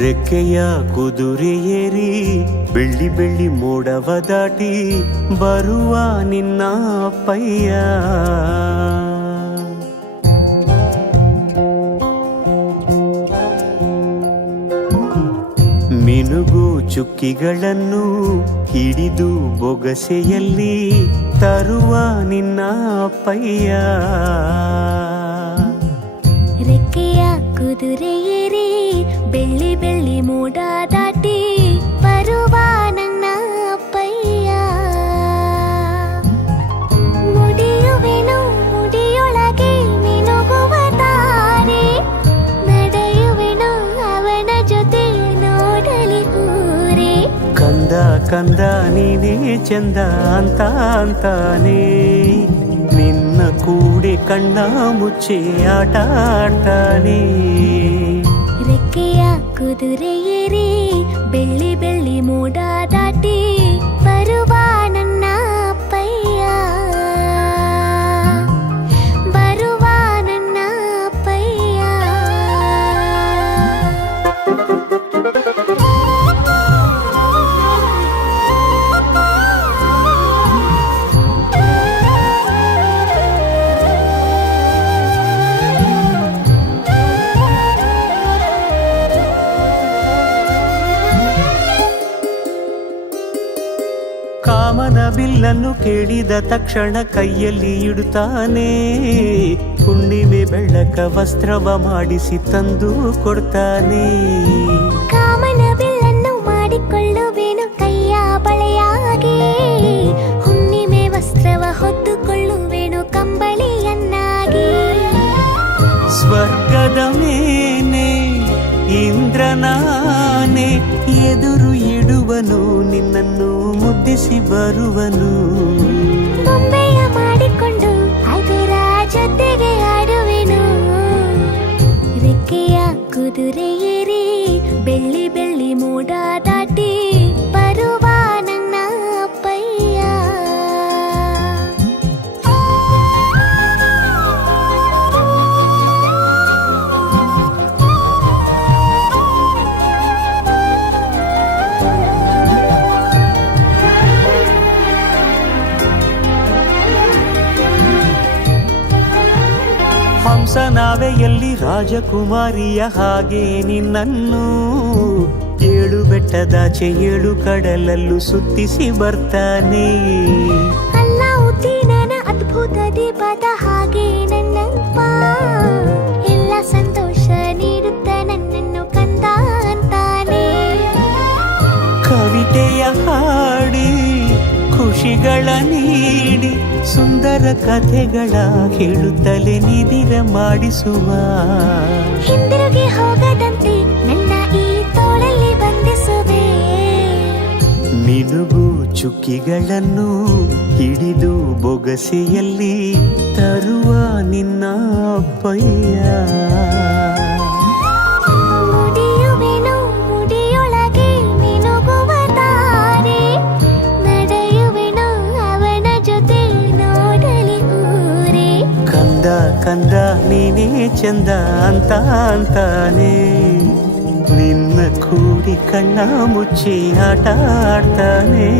ರೆಕ್ಕೆಯ ಕುದುರೆ ಏರಿ ಬೆಳ್ಳಿ ಬೆಳ್ಳಿ ಮೋಡವ ದಾಟಿ ಬರುವ ನಿನ್ನ ಅಪ್ಪಯ್ಯ. ಮಿನುಗು ಚುಕ್ಕಿಗಳನ್ನು ಹಿಡಿದು ಬೊಗಸೆಯಲ್ಲಿ ತರುವ ನಿನ್ನ ಅಪ್ಪಯ್ಯ. ರೆಕ್ಕೆಯ ಕುದುರೆ ಏರಿ ಬೆಳ್ಳಿ ಬೆಳ್ಳಿ ಮೋಡ ದಾಟಿ ಬರುವ ನನ್ನ ಅಪ್ಪಯ್ಯ. ಮುಡಿಯುವೆನು ಮುಡಿಯೊಳಗೆ ಮಿನುಗುವ ತಾರೆ, ನಡೆಯುವೆನು ಅವನ ಜೊತೆ ನೋಡಲಿ ಊರೇ. ಕಂದ ಕಂದ ನೀನೇ ಚಂದ ಅಂತ ಅಂತಾನೆ, ನಿನ್ನ ಕೂಡೆ ಕಣ್ಣ ಮುಚ್ಚೆ ಆಟ ಆಡ್ತಾನೆ. ರೆಕ್ಕೆಯ ಕುದುರೆ ಏರಿ ಬೆಳ್ಳಿ ಬೆಳ್ಳಿ ಮೋಡ ದಾಟಿ ಬರುವ ನನ್ನ ಅಪ್ಪಯ್ಯ. ಬರುವ ನನ್ನ ಅಪ್ಪಯ್ಯ. ಕಾಮನ ಬಿಲ್ಲನ್ನು ಕೇಳಿದ ತಕ್ಷಣ ಕೈಯಲ್ಲಿ ಇಡುತ್ತಾನೆ, ಹುಣ್ಣಿಮೆ ಬೆಳಕ ವಸ್ತ್ರವ ಮಾಡಿಸಿ ತಂದು ಕೊಡ್ತಾನೆ. ಕಾಮನ ಬಿಲ್ಲನ್ನು ಮಾಡಿಕೊಳ್ಳುವೆನು ಕೈಯ ಬಳೆಯಾಗಿ, ಹುಣ್ಣಿಮೆ ವಸ್ತ್ರವ ಹೊತ್ತುಕೊಳ್ಳುವೆನು ಕಂಬಳಿಯನ್ನಾಗಿ. ಸ್ವರ್ಗದ ಮೇಲೆ ಇಂದ್ರನಾನೆ ಎದುರು ಇಡುವನು, ನಿನ್ನನ್ನು ಮುದ್ದಿಸಿ ಬರುವನು. ಬೊಂಬೆಯ ಮಾಡಿಕೊಂಡು ಅದರ ಜೊತೆಗೆ ಆಡುವೆನು. ರೆಕ್ಕೆಯ ಕುದುರೆ ಏರಿ ಬೆಳ್ಳಿ ಬೆಳ್ಳಿ ಮೋಡ ದಾಟಿ ಬರುವ ನನ್ನ ಅಪ್ಪಯ್ಯ. ಹಂಸ ನಾವೆಯಲ್ಲಿ ರಾಜಕುಮಾರಿಯ ಹಾಗೆ ನಿನ್ನನ್ನು ಏಳು ಬೆಟ್ಟದಾಚೆ ಏಳು ಕಡಲಲ್ಲೂ ಸುತ್ತಿಸಿ ಬರ್ತಾನೆ. ಅಲ್ಲಾವುದ್ದೀನನ ಅದ್ಭುತ ದೀಪದ ಹಾಗೆ ನನ್ನಪ್ಪ ಎಲ್ಲ ಸಂತೋಷ ನೀಡುತ್ತ ನನ್ನನ್ನು ಕಂದ ಅಂತಾನೆ. ಕವಿತೆಯ ಹಾಡಿ ಖುಷಿಗಳ ನೀಡಿ ಸುಂದರ ಕಥೆಗಳ ಹೇಳುತ್ತಲೇ ನಿದಿರ ಮಾಡಿಸುವ. ಹಿಂದಿರುಗಿ ಹೋಗದಂತೆ ನನ್ನ ಈ ತೋಳಲ್ಲಿ ಬಂಧಿಸುವೆ. ಮಿನುಗು ಚುಕ್ಕಿಗಳನ್ನು ಹಿಡಿದು ಬೊಗಸೆಯಲ್ಲಿ ತರುವ ನಿನ್ನ ಅಪ್ಪಯ್ಯ. ಮುಡಿಯುವೆನು ಮುಡಿಯೊಳಗೆ ಮಿನುಗುವ ತಾರೆ, ನಡೆಯುವೆನು ಅವನ ಜೊತೆ ನೋಡಲಿ ಊರೇ. ಕಂದ ಕಂದ ನೀನೇ ಚಂದ ಅಂತ ಅಂತಾನೆ, ನಿನ್ನ ಕೂಡಿ ಕಣ್ಣ ಮುಚ್ಚಿ ಆಟ ಆಡ್ತಾನೆ.